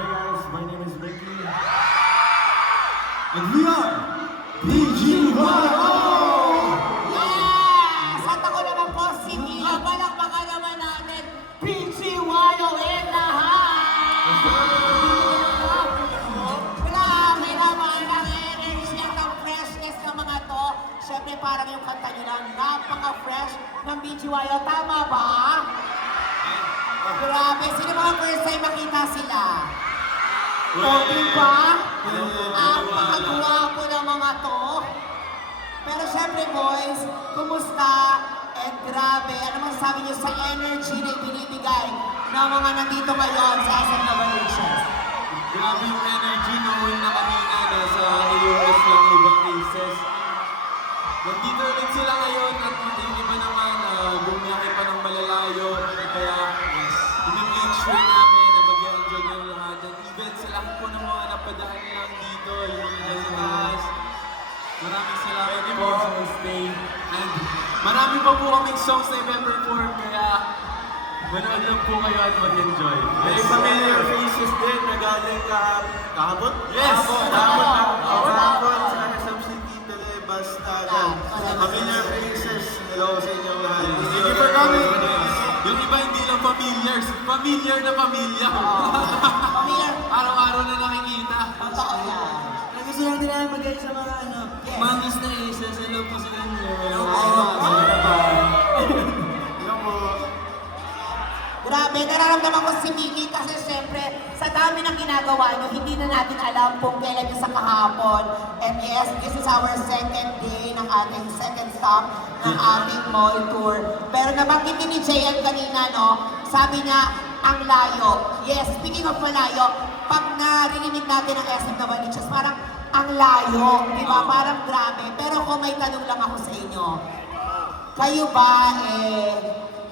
Hey guys, my name is Ricky. And we are PGYO! Yes! At ako naman po si Mia. Palakpakan naman natin, PGYO in the house! Grabe naman ang energy at ang freshness ng mga to. Siyempre parang yung kanta nila, napaka-fresh ng PGYO. Tama ba? Grabe, sino mga first time makita sila? O, diba? Ang pakagwapo ng mga to. Pero syempre boys, kumusta? And grabe, ano masasabi niyo sa energy na ibinibigay ng mga nandito ngayon sa SM Novalutions? Grabe yung energy noon na kanina nasa AUS lang ibang cases. Nandito ulit sila ngayon at yung iba naman bumiyahe pa ng malalayo. Kaya ini-make sure namin na mag-enjoy yung lahat. And even sa lahat po ng mga napadaan lang dito, yung mga nasa taas. Maraming salamat po sa stay. And marami pa po kaming songs na i-perform kaya manood lang po kayo at mag-enjoy. May familiar faces din na galing kahapon? Yes! Kahapon sa SM City Tele, basta familiar faces. Hello sa inyong lahat. Thank you for coming! Yung iba hindi lang familiars, familiar na pamilya. Pamilya, Araw-araw na nakikita. totoo yan. Gusto lang din namin mag sa mga Yes. mangos na aces. Hello po sa kanyo. Hello po. Grabe, nararamdaman ko si Miki kasi syempre sa dami ng ginagawa nyo, hindi na natin alam kung kailan yung sa kahapon. And yes, this is our second day ng ating second stop ng ating mall tour. Pero nabanggit din ni JL kanina, no? Sabi niya, ang layo. Yes, speaking of malayo, pag narinig natin ang SM Novalutions, parang ang layo, di ba? Parang grabe. Pero kung may tanong lang ako sa inyo, kayo ba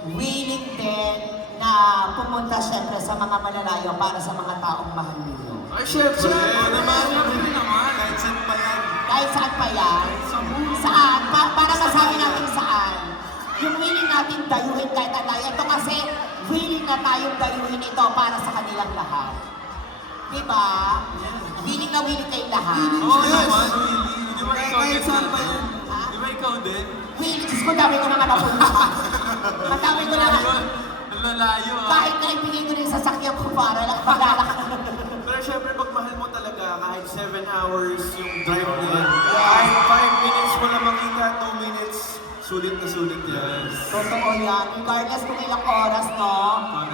willing din na pumunta syempre sa mga malalayo para sa mga taong mahal ninyo? Ay, syempre! Oo naman, syempre naman. Kahit saan pa yan. Kahit saan pa yan? Saan? Para masabi natin saan? Yung willing natin dayuhin kahit ang layo. Ito kasi willing na tayong dayuhin ito para sa kanilang lahat. Diba? Willing na willing kayong lahat. Oo naman, Willie. Di ba ikaw Kahit din? saan pa yan. Ha? Di ba ikaw din? Willing, Diyos ko, dami ko na napunta. Ang dami ko na Ang lalayo ah. kahit na ibigay ko rin sa sasakyan ko para lang paglalakad. Pero syempre, pag mahal mo talaga, kahit 7 hours yung drive na yan. Kahit 5 minutes mo na makita, 2 minutes, sulit na sulit yan. Totoo yan. Regardless kung ilang oras, no?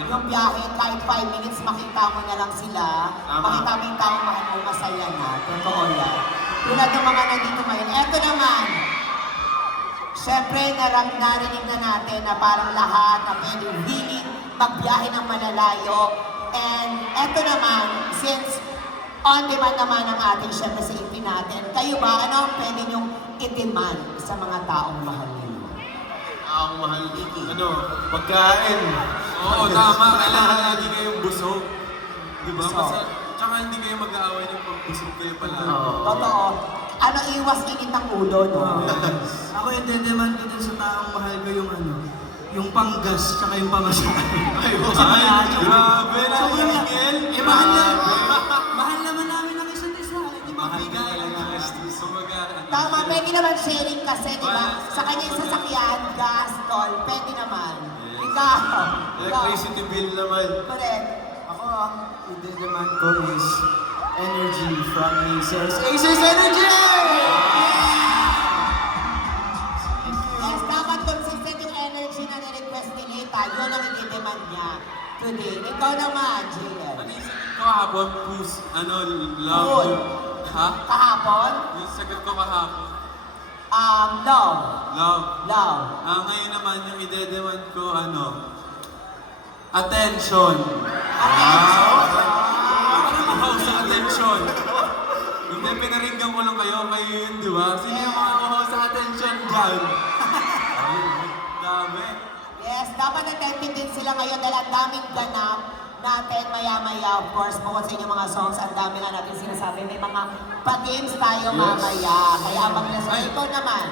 Yung biyahe, kahit 5 minutes, makita mo na lang sila. Tama. Makita mo yung taong mahal mo, masaya na. Totoo yan. Tulad ng mga nandito ngayon. Eto naman. Siyempre, narinig na natin na parang lahat na pwede willing magbiyahe ng malalayo. And eto naman, since on-demand naman ang ating siyempre sa EP natin, kayo ba, ano ang pwede niyong i-demand sa mga taong mahal ninyo? Ang mahal, pagkain. Oo, tama. Kailangan lagi kayong busog. Di ba? Busog. Tsaka hindi kayo mag-aaway ng pagbusog kayo pala. Totoo. Ano, iwas init ng ulo, no? Ako yung demand ko dun sa taong mahal ko yung panggas tsaka yung pamasahe. Ay, malayo. grabe na Sobrang Miguel. mahal naman namin ang isa't isa. Hindi Mahal ka magbigay. talaga. Kumbaga, Tama, pwede naman sharing kasi, di ba? Sa kanya yung sasakyan, gas, tol, pwede naman. Ikaw. Electricity bill naman. Correct. Ako ang i-demand ko is energy from Aces. Aces Energy! Yes, dapat consistent yung energy na nirequest ni Nita. Yun ang i-demand niya today. Ikaw naman, JL. Ano yung sagot ko kahapon? Puss, love. Cool. Ha? Kahapon, Yung sagot ko kahapon. love. Love. Love. Ngayon naman, yung ide-demand ko, attention. Attention. Uhaw sa attention. Hindi, pinaringgan ko lang kayo yun, di ba? Sino yung mga uhaw sa attention dyan? Ayun, dami. Yes, dapat attentive din sila ngayon dahil ang daming ganap natin maya-maya. Of course, bukod sa inyong mga songs, ang dami nga natin sinasabi. May mga pa-games tayo mamaya. Kaya abang na sa ito naman.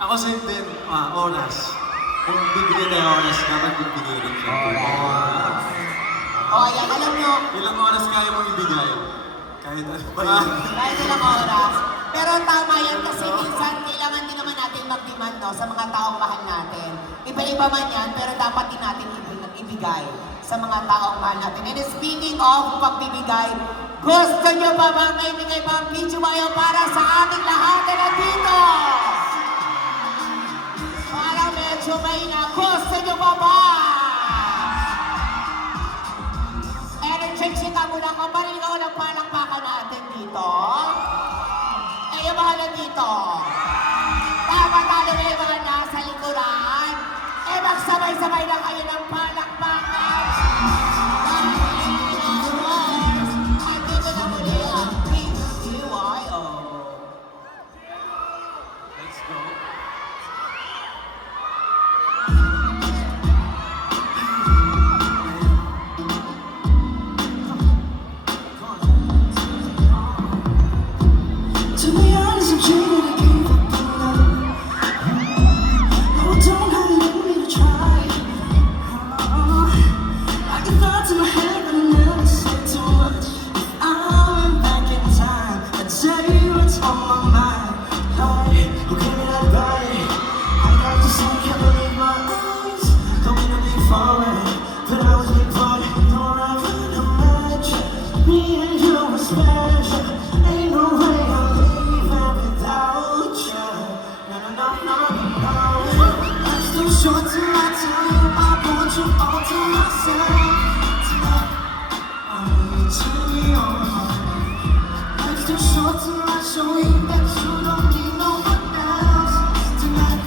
Ako same din, oras. Kung bibigyan tayo oras, dapat bibigyan rin siya. Oras. O, ayan, alam nyo, Ilang oras kaya mo ibigay? Kahit ano pa yun. kahit ilang oras. Pero tama yan kasi minsan kailangan din naman natin mag-demand no, sa mga taong mahal natin. Iba-iba man yan, pero dapat din natin ibigay sa mga taong mahal natin. And speaking of pagbibigay, gusto nyo ba ba may bigay pa ang video mayo para sa ating lahat na nandito? Parang medyo may na. Gusto nyo ba ba? Check ka muna kung marino ng palakpakan natin dito. Eh, yung mga nandito. Dapat talo na yung mga nasa likuran. Eh, magsabay-sabay na kayo ng palakpakan. At dito na muli ang PGYO. Let's go. To be honest, I'm cheating, I gave up on love. No, don't let me to try. I get thoughts in my head, but I never say too much. If I went back in time, I'd tell you what's on my mind. Hey, who gave me that body? I got to see, can't believe my eyes. Don't mean to be forward, but I was big for it. Nor I would imagine me and you were special. Ain't no way I'm leaving without you. No, no, no, no, no. Life's too short to not tell you I want you all to myself. Tonight, I'm turning on. Life's too short to not show you that you don't need no one else. Tonight,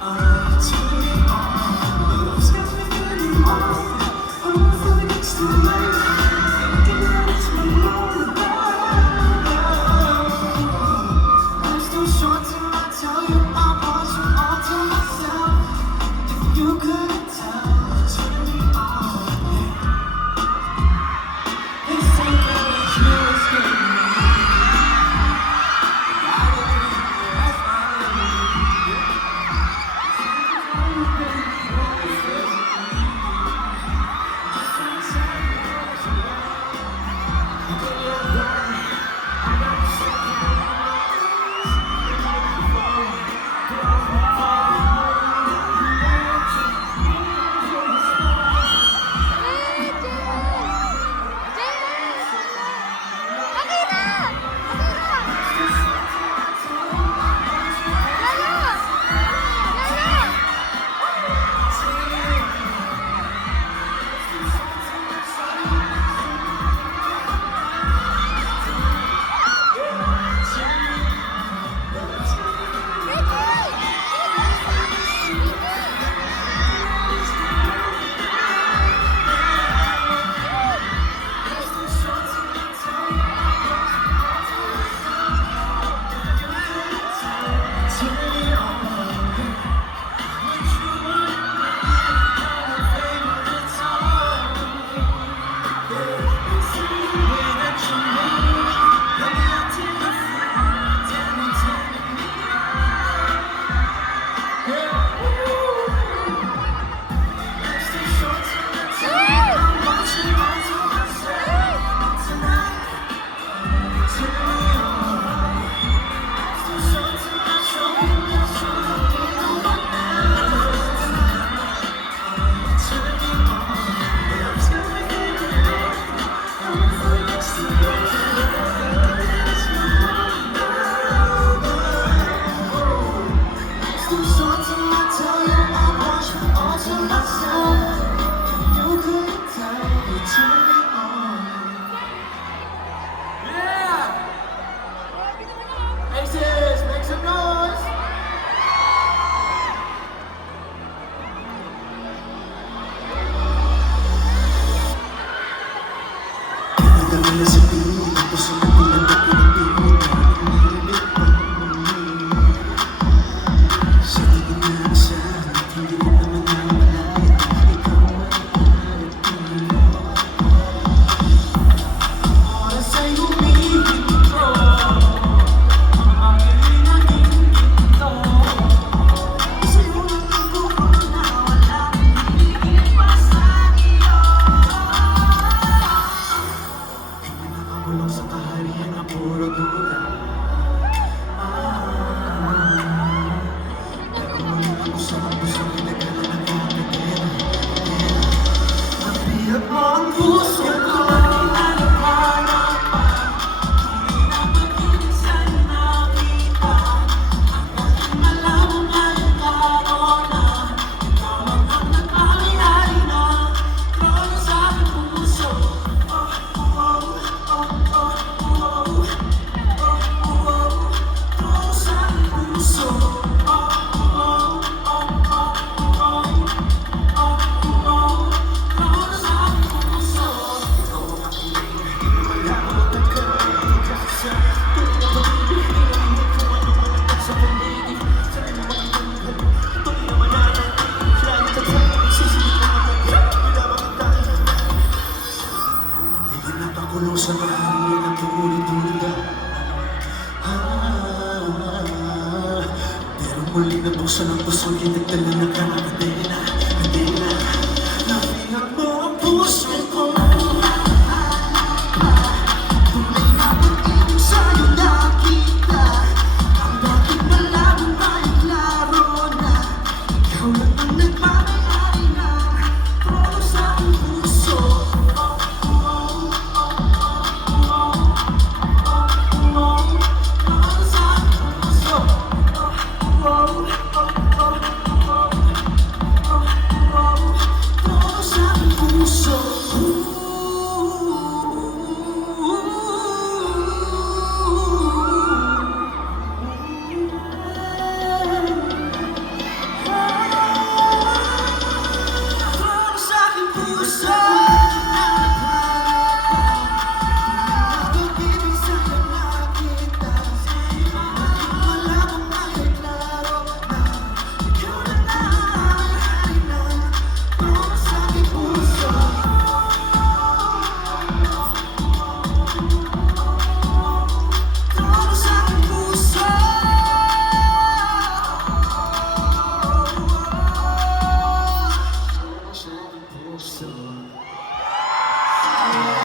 I'm turning on. Love's got me getting on. I'm for the next tonight. Thinking that it's my love. Life's too short to not tell you I want you all to myself. If you couldn't tell, turn me on. This ain't gonna kill us, baby. Mga napakulong sa bahari na paulit-ulit Pero muli nabuksan ang puso, hindi nagdala ng kakadena